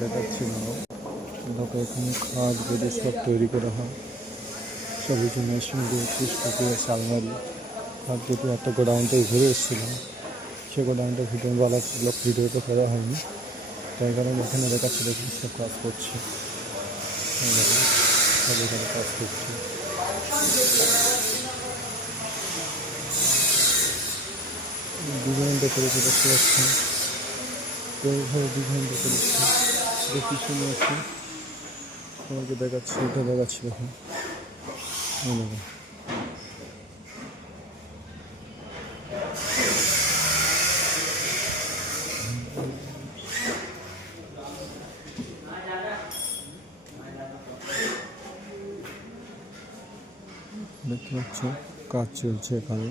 দেখাচ্ছি না। দেখো এখানে খাট বেঁধে সব তৈরি করা হয়, সব কিছু মেশিন দিয়ে পিস আলমারি। খাট যেহেতু একটা গোডাউনটা ঘুরে এসেছিলাম, সে গোডাউনটা ভিডিও বলা ছিল, ভিডিওটা করা হয়নি, তাই কারণে এখানে দেখাচ্ছি। দেখুন সব কাজ করছে, সব এখানে কাজ করছে। ডিজাইনটা করেছে দেখতে পাচ্ছি, এইভাবে ডিজাইনটা করেছে। এটা পিছনে আছে, তোমাকে দেখাচ্ছি, এটা দেখাচ্ছি। দেখুন দেখতে পাচ্ছ কাজ চলছে এখানে।